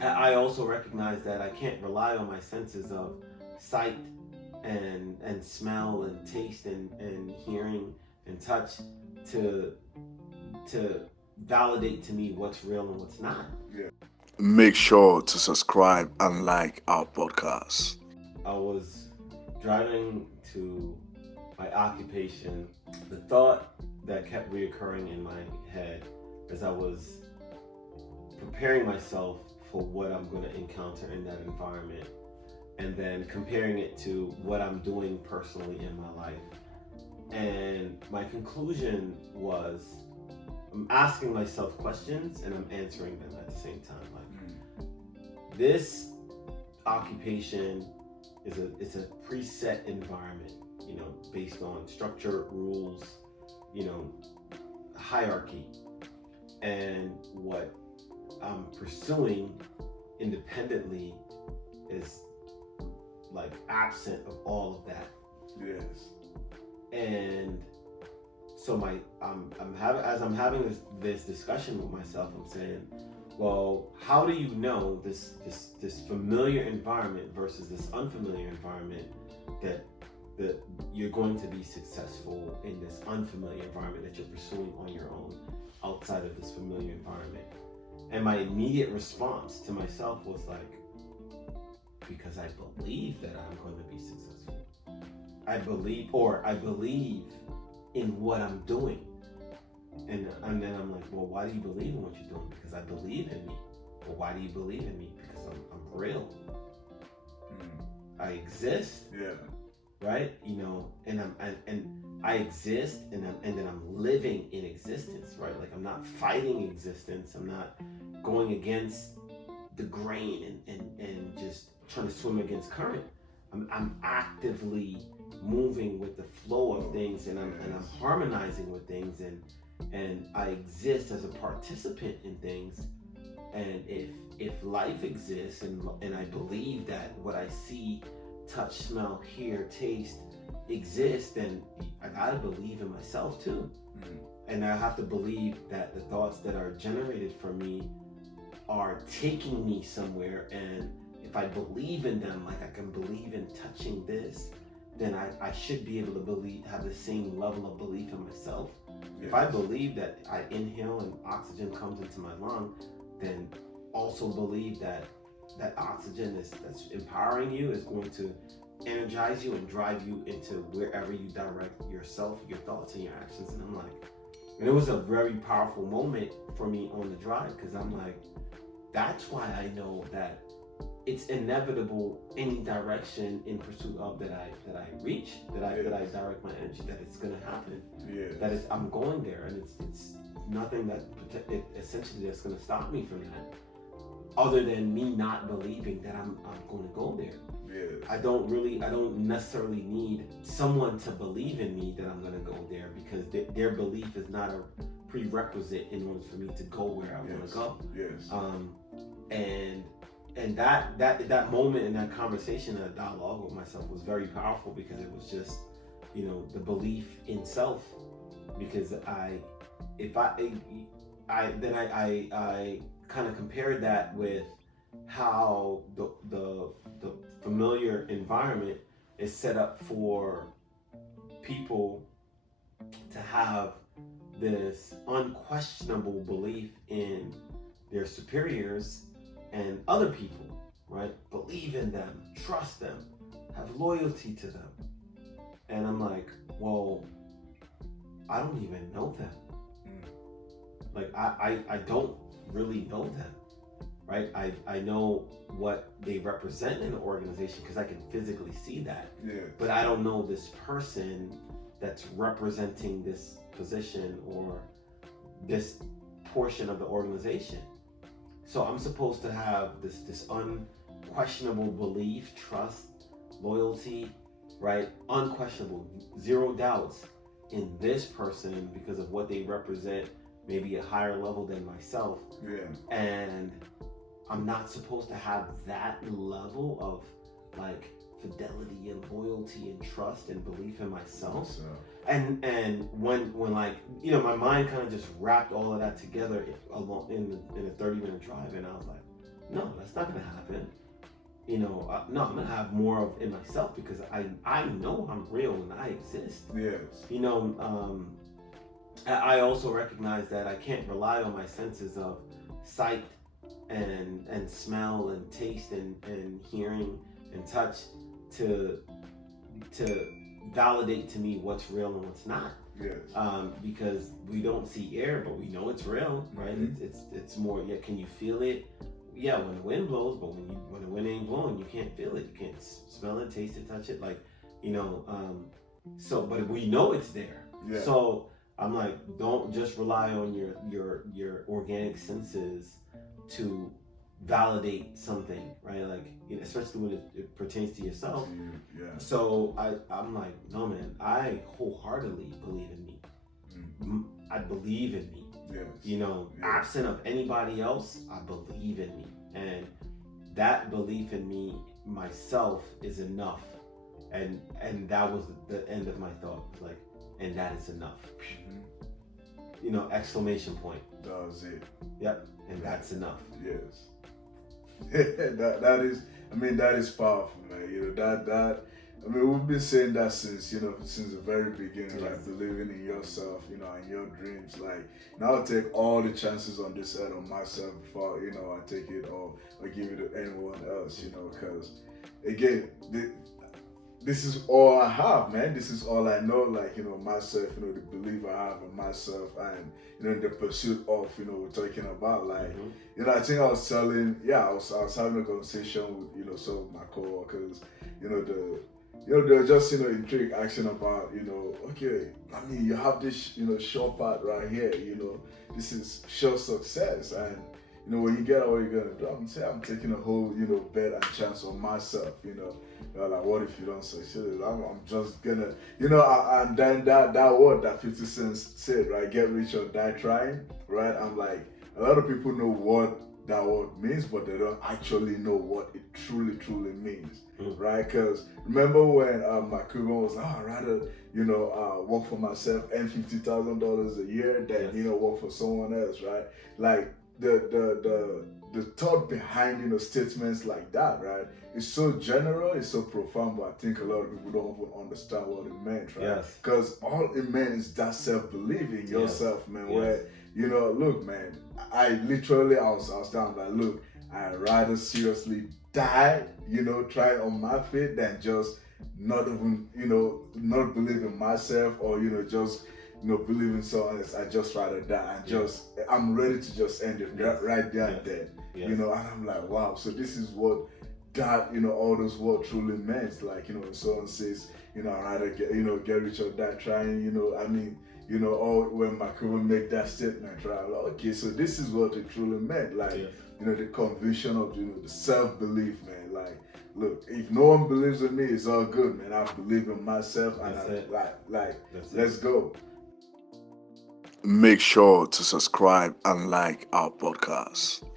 I also recognize that I can't rely on my senses of sight and smell and taste and hearing and touch to to validate to me what's real and what's not. Yeah. Make sure to subscribe and like our podcast. I was driving to my occupation. The thought that kept reoccurring in my head as I was preparing myself for what I'm going to encounter in that environment, and then comparing it to what I'm doing personally in my life. And my conclusion was I'm asking myself questions and I'm answering them at the same time. Like, this occupation it's a preset environment, based on structure, rules, you know, hierarchy. And what I'm pursuing independently is like absent of all of that. Yes. And so I'm having this discussion with myself, I'm saying, well, how do you know this familiar environment versus this unfamiliar environment that you're going to be successful in this unfamiliar environment that you're pursuing on your own outside of this familiar environment? And my immediate response to myself was like, because I believe that I'm going to be successful. I believe in what I'm doing. And then I'm like, well, why do you believe in what you're doing? Because I believe in me. Well, why do you believe in me? Because I'm real. I exist. Yeah. Right? And I exist, and then I'm living in existence, right? Like, I'm not fighting existence. I'm not going against the grain and just trying to swim against current. I'm actively moving with the flow of things, and I'm harmonizing with things, and I exist as a participant in things. And if life exists, and I believe that what I see, touch, smell, hear, taste exists, then I gotta believe in myself too. And I have to believe that the thoughts that are generated for me are taking me somewhere. And if I believe in them, like I can believe in touching this, then I should be able to have the same level of belief in myself. Yes. If I believe that I inhale and oxygen comes into my lung, then also believe that oxygen that's empowering you is going to energize you and drive you into wherever you direct yourself, your thoughts, and your actions. And I'm like, and it was a very powerful moment for me on the drive, because I'm like, that's why I know that it's inevitable any direction in pursuit of that I reach, that I direct my energy, that it's gonna happen. Yes. That I'm going there, and it's nothing that essentially that's gonna stop me from that, other than me not believing that I'm going to go there. Yes. I don't necessarily need someone to believe in me that I'm going to go there, because their belief is not a prerequisite in order for me to go where I want to go. Yes. And that moment in that conversation, that dialogue with myself, was very powerful, because it was just, the belief in self. Because I kind of compared that with how the familiar environment is set up for people to have this unquestionable belief in their superiors and other people, right? Believe in them, trust them, have loyalty to them. And I'm like, well, I don't even know them. Like, I don't really know them, right? I know what they represent in the organization, because I can physically see that. Yeah. But I don't know this person that's representing this position or this portion of the organization. So I'm supposed to have this unquestionable belief, trust, loyalty, right? Unquestionable, zero doubts in this person because of what they represent, maybe a higher level than myself. Yeah. And I'm not supposed to have that level of like fidelity and loyalty and trust and belief in myself. So. And when like, my mind kind of just wrapped all of that together along in a 30-minute drive, and I was like, no, that's not gonna happen. No, I'm gonna have more of in myself because I know I'm real and I exist. Yes. I also recognize that I can't rely on my senses of sight and smell and taste and hearing and touch to validate to me what's real and what's not. Yes. Because we don't see air, but we know it's real, right? Mm-hmm. It's more. Yeah, can you feel it? Yeah, when the wind blows, but when the wind ain't blowing, you can't feel it. You can't smell it, taste it, touch it. Like, so, but we know it's there. Yeah. So I'm like, don't just rely on your organic senses to validate something, right? Like, especially when it pertains to yourself. Yeah. So I'm like, no, man, I wholeheartedly believe in me. Mm-hmm. I believe in me. Yes. Absent of anybody else, I believe in me. And that belief in me, myself, is enough. And that was the end of my thought. Like, and that is enough. Mm-hmm. Exclamation point. That was it. Yep. And that's enough. Yes. that is powerful, man. We've been saying that since the very beginning, like believing in yourself, and your dreams. Like, I'll take all the chances on this earth on myself before, I take it or give it to anyone else, because again, this is all I have, man. This is all I know, like, myself, the belief I have in myself and, the pursuit of, we're talking about, like, I think I was I was having a conversation with, some of my coworkers, they were just, intrigued, asking about, okay, I mean, you have this, sure part right here, this is sure success. And, when you get out, what you're going to do? I'm taking a whole, bet and chance on myself, like, what if you don't succeed? I'm just going to, and then that word that 50 Cent said, right, get rich or die trying, right? I'm like, a lot of people know what that word means, but they don't actually know what it truly means, right? Because remember when my Cuban was like, I'd rather work for myself and $50,000 a year than work for someone else, right? Like the thought behind statements like that, right? It's so general, it's so profound, but I think a lot of people don't even understand what it meant, right? Yes. Because all it meant is that self-belief in yourself, man. Where look, man, I was down like, look, I'd rather seriously die, trying on my feet than just not even, not believe in myself or, just, believe in someone else. I just rather die and I'm ready to just end it right there and then, and I'm like, wow, so this is what that, all those words truly meant. Like, when someone says, I'd rather get rich or die trying, or when my crew make that statement, right? Like, okay, so this is what it truly meant. Like, the conviction of, the self-belief, man. Like, look, if no one believes in me, it's all good, man. I believe in myself, and let's go. Make sure to subscribe and like our podcast.